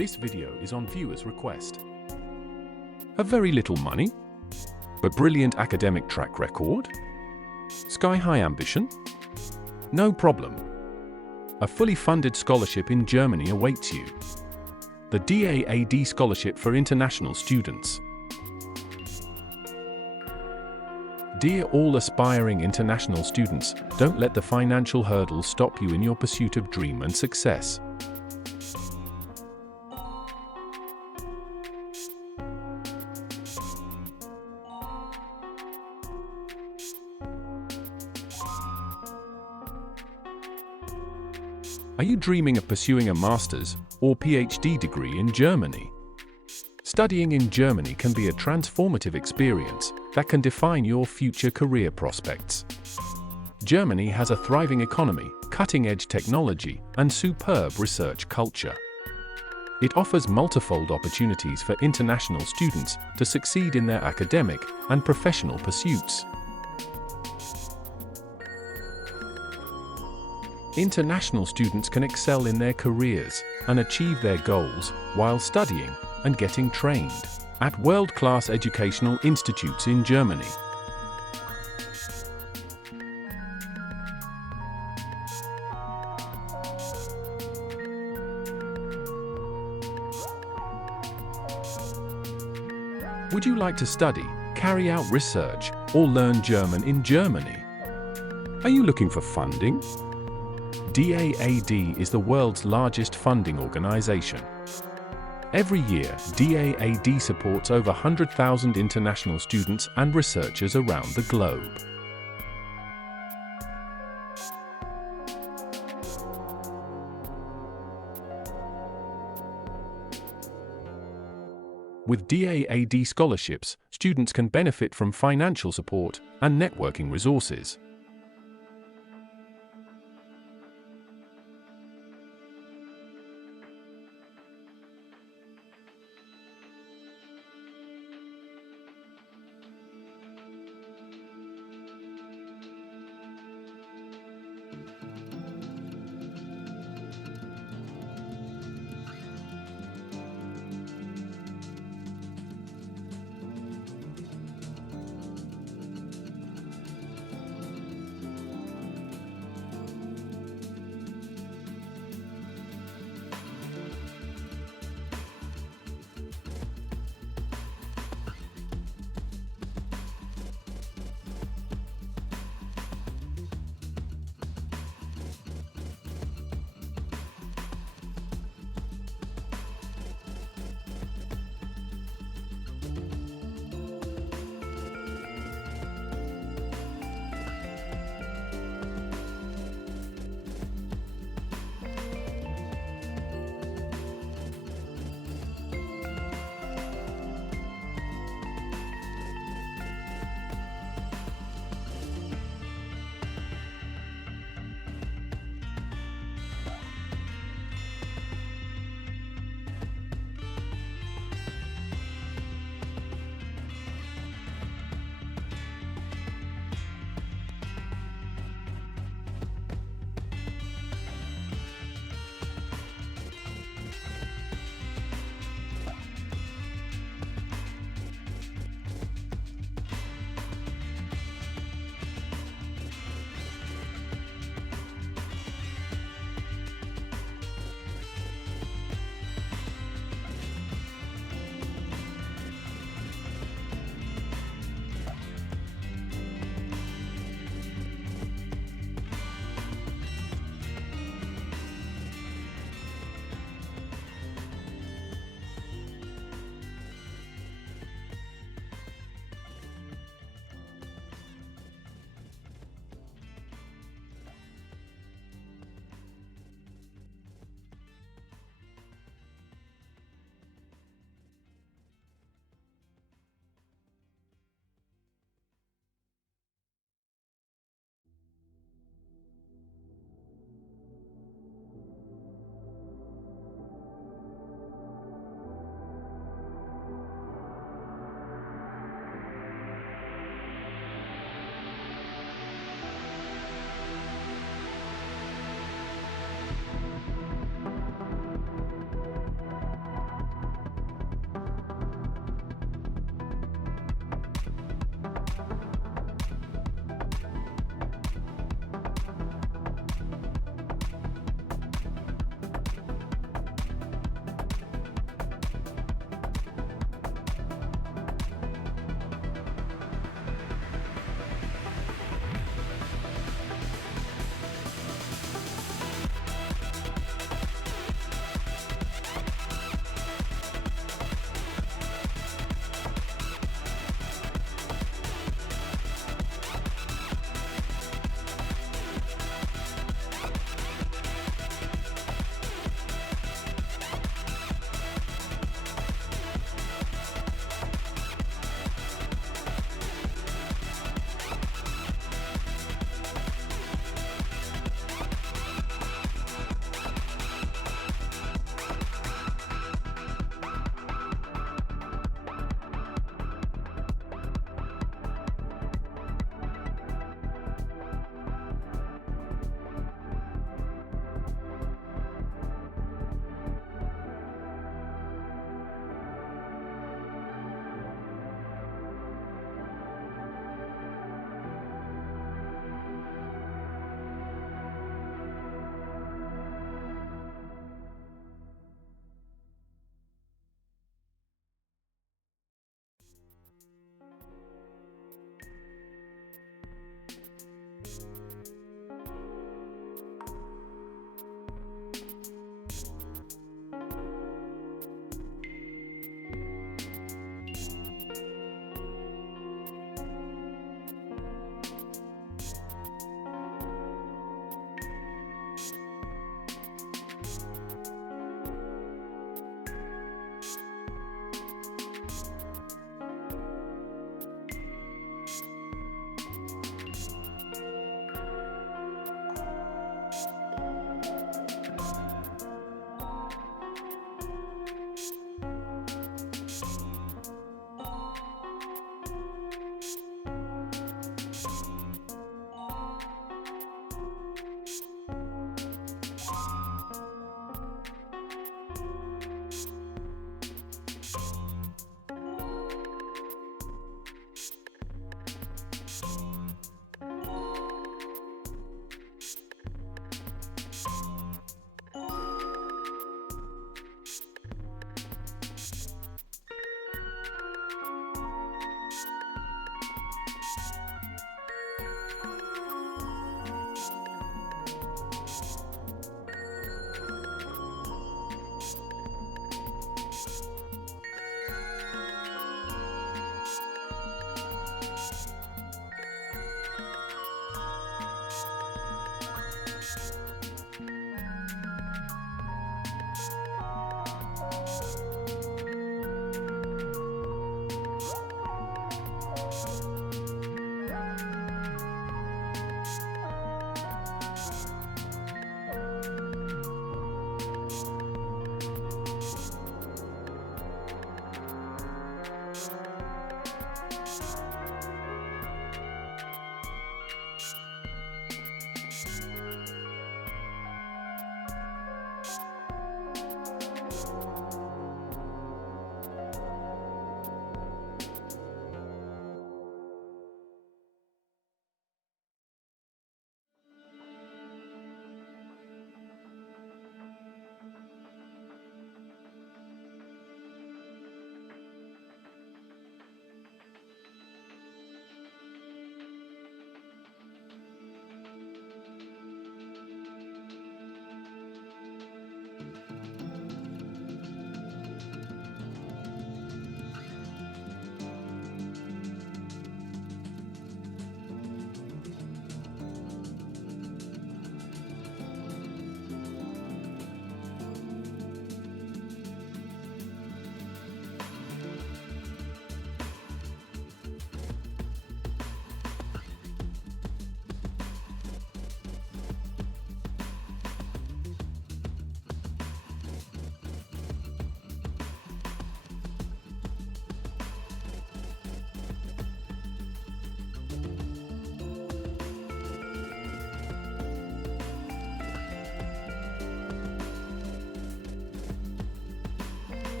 This video is on viewers' request. Have very little money, but brilliant academic track record? Sky-high ambition? No problem. A fully funded scholarship in Germany awaits you. The DAAD Scholarship for International Students. Dear all aspiring international students, don't let the financial hurdles stop you in your pursuit of dream and success. Are you dreaming of pursuing a master's or PhD degree in Germany? Studying in Germany can be a transformative experience that can define your future career prospects. Germany has a thriving economy, cutting-edge technology, and superb research culture. It offers multifold opportunities for international students to succeed in their academic and professional pursuits. International students can excel in their careers and achieve their goals while studying and getting trained at world-class educational institutes in Germany. Would you like to study, carry out research, or learn German in Germany? Are you looking for funding? DAAD is the world's largest funding organization. Every year, DAAD supports over 100,000 international students and researchers around the globe. With DAAD scholarships, students can benefit from financial support and networking resources.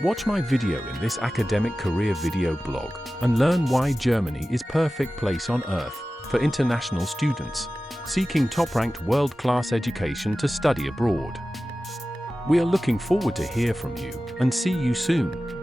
Watch my video in this academic career video blog and learn why Germany is perfect place on earth for international students seeking top-ranked world-class education to study abroad. We are looking forward to hear from you and see you soon.